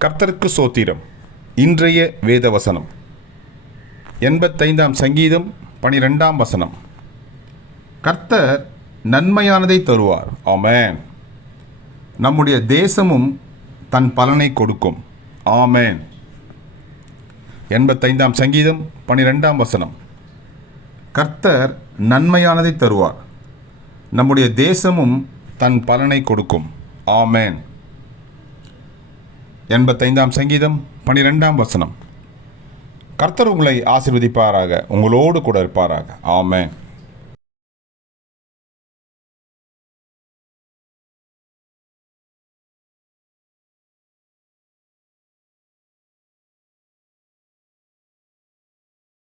கர்த்தருக்கு சோத்திரம். இன்றைய வேத வசனம் எண்பத்தைந்தாம் சங்கீதம் பனிரெண்டாம் வசனம். கர்த்தர் நன்மையானதை தருவார். ஆமேன். நம்முடைய தேசமும் தன் பலனை கொடுக்கும். ஆமேன். எண்பத்தைந்தாம் சங்கீதம் பனிரெண்டாம் வசனம். கர்த்தர் நன்மையானதை தருவார். நம்முடைய தேசமும் தன் பலனை கொடுக்கும். ஆமேன். எண்பத்தைந்தாம் சங்கீதம் பனிரெண்டாம் வசனம். கர்த்தர் உங்களை ஆசிர்வதிப்பாராக உங்களோடு கூட இருப்பாராக. ஆமேன்.